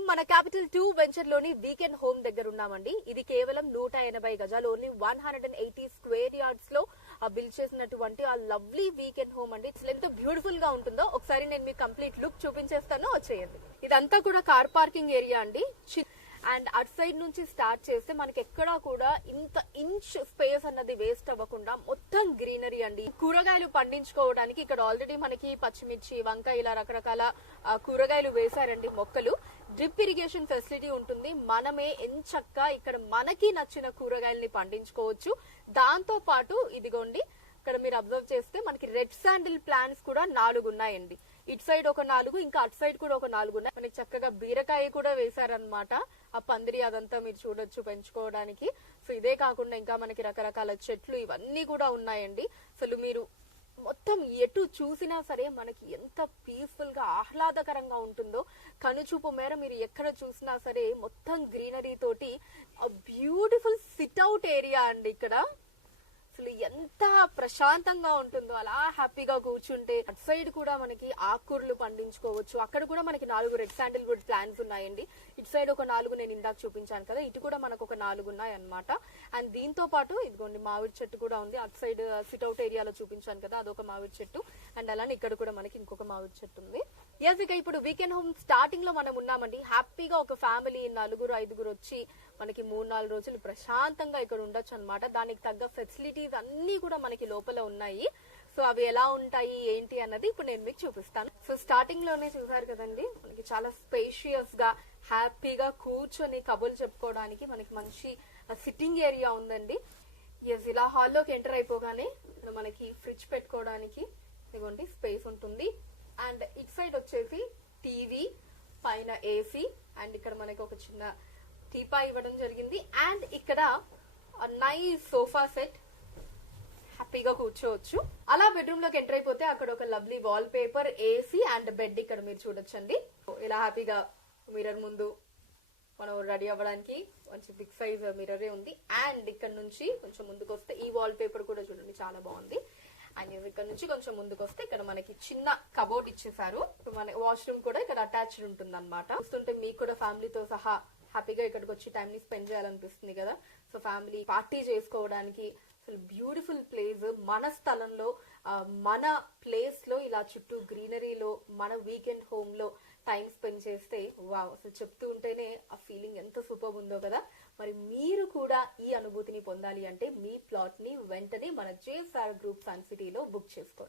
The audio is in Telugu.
మనం మన క్యాపిటల్ 2 వెంచర్ లోని వీకెండ్ హోమ్ దగ్గర ఉన్నామండి. ఇది కేవలం 180 గజాలు, ఓన్లీ 180 స్క్వేర్ యార్డ్స్ లో బిల్డ్ చేసినటువంటి ఆ లవ్లీ వీకెండ్ హోమ్ అండి. ఎంత బ్యూటిఫుల్ గా ఉంటుందో ఒకసారి నేను మీకు కంప్లీట్ లుక్ చూపించేస్తాను, వచ్చేయండి. ఇదంతా కూడా కార్ పార్కింగ్ ఏరియా అండి. అండ్ అటు సైడ్ నుంచి స్టార్ట్ చేస్తే మనకి ఎక్కడా కూడా ఇంత ఇంచ్ స్పేస్ అన్నది వేస్ట్ అవ్వకుండా మొత్తం గ్రీనరీ అండి. కూరగాయలు పండించుకోవడానికి ఇక్కడ ఆల్రెడీ మనకి పచ్చిమిర్చి, వంకాయ, ఇలా రకరకాల కూరగాయలు వేశారండి. మొక్కలు, డ్రిప్ ఇరిగేషన్ ఫెసిలిటీ ఉంటుంది. మనమే ఎంచక్కా ఇక్కడ మనకి నచ్చిన కూరగాయల్ని పండించుకోవచ్చు. దాంతో పాటు ఇదిగోండి, ఇక్కడ మీరు అబ్జర్వ్ చేస్తే మనకి రెడ్ శాండిల్ ప్లాంట్స్ కూడా 4 ఉన్నాయండి. ఇటు సైడ్ ఒక 4, ఇంకా అటు సైడ్ కూడా ఒక 4 ఉన్నాయి. మనకి చక్కగా బీరకాయ కూడా వేశారనమాట. ఆ పందిరి అదంతా మీరు చూడొచ్చు పెంచుకోవడానికి. సో ఇదే కాకుండా ఇంకా మనకి రకరకాల చెట్లు ఇవన్నీ కూడా ఉన్నాయండి. అసలు మీరు మొత్తం ఎటు చూసినా సరే మనకి ఎంత పీస్ఫుల్ గా ఆహ్లాదకరంగా ఉంటుందో, కనుచూపు మేర మీరు ఎక్కడ చూసినా సరే మొత్తం గ్రీనరీ తోటి బ్యూటిఫుల్ సిట్ అవుట్ ఏరియా అండి. ఇక్కడ అసలు ఎంత ప్రశాంతంగా ఉంటుందో, అలా హ్యాపీగా కూర్చుంటే. అటు సైడ్ కూడా మనకి ఆకుకూరలు పండించుకోవచ్చు. అక్కడ కూడా మనకి 4 రెడ్ శాండిల్ వుడ్ ప్లాంట్స్ ఉన్నాయండి. ఇటు సైడ్ ఒక 4 నేను ఇందాక చూపించాను కదా, ఇటు కూడా మనకు ఒక 4 ఉన్నాయి అనమాట. అండ్ దీంతో పాటు ఇదిగోండి మామిడి చెట్టు కూడా ఉంది. అటు సైడ్ సిట్అవుట్ ఏరియాలో చూపించాను కదా, అదొక మామిడి చెట్టు. అండ్ అలానే ఇక్కడ కూడా మనకి ఇంకొక మామిడి చెట్టు ఉంది. ఎస్, ఇక ఇప్పుడు వీకెండ్ హోమ్ స్టార్టింగ్ లో మనం ఉన్నామండి. హ్యాపీగా ఒక ఫ్యామిలీ 4, 5 వచ్చి మనకి 3-4 రోజులు ప్రశాంతంగా ఇక్కడ ఉండొచ్చు అనమాట. దానికి తగ్గ ఫెసిలిటీస్ అన్ని కూడా మనకి లోపల ఉన్నాయి. సో అవి ఎలా ఉంటాయి ఏంటి అన్నది ఇప్పుడు నేను మీకు చూపిస్తాను. సో స్టార్టింగ్ లోనే చూసారు కదండి, మనకి చాలా స్పేషియస్ గా హ్యాపీగా కూర్చొని కబుర్లు చెప్పుకోవడానికి మనకి మంచి సిట్టింగ్ ఏరియా ఉందండి. ఎస్, ఇలా హాల్లోకి ఎంటర్ అయిపోగానే మనకి ఫ్రిడ్జ్ పెట్టుకోవడానికి ఇదిగోండి స్పేస్ ఉంటుంది. అండ్ ఇటు సైడ్ వచ్చేసి టీవీ, పైన ఏసీ, అండ్ ఇక్కడ మనకి ఒక చిన్న టీపా ఇవ్వడం జరిగింది. అండ్ ఇక్కడ నైస్ సోఫా సెట్, హ్యాపీగా కూర్చోవచ్చు. అలా బెడ్రూమ్ లోకి ఎంటర్ అయిపోతే అక్కడ ఒక lovely wall paper, AC and bed ఇక్కడ మీరు చూడొచ్చండి. ఇలా హ్యాపీగా మిర్రర్ ముందు మనం రెడీ అవ్వడానికి మంచి బిగ్ సైజ్ మిర్రరే ఉంది. అండ్ ఇక్కడ నుంచి కొంచెం ముందుకు వస్తే ఈ వాల్ పేపర్ కూడా చూడండి, చాలా బాగుంది. అండ్ ఇక్కడ నుంచి కొంచెం ముందుకు వస్తే ఇక్కడ మనకి చిన్న కబోర్డ్ ఇచ్చేసారు. మన వాష్రూమ్ కూడా ఇక్కడ అటాచ్డ్ ఉంటుంది అనమాట. చూస్తుంటే మీకు కూడా ఫ్యామిలీతో సహా హ్యాపీగా ఇక్కడికి వచ్చి టైం ని స్పెండ్ చేయాలనిపిస్తుంది కదా. సో ఫ్యామిలీ పార్టీ చేసుకోవడానికి అసలు బ్యూటిఫుల్ ప్లేస్. మన స్థలంలో, మన ప్లేస్ లో ఇలా చుట్టూ గ్రీనరీలో మన వీకెండ్ హోమ్ లో టైం స్పెండ్ చేస్తే వావ్, అసలు చెప్తూ ఉంటేనే ఆ ఫీలింగ్ ఎంత సూపర్ ఉందో కదా. మరి మీరు కూడా ఈ అనుభూతిని పొందాలి అంటే మీ ప్లాట్ ని వెంటనే మన జేఎస్ఆర్ గ్రూప్ సన్ సిటీలో బుక్ చేసుకోండి.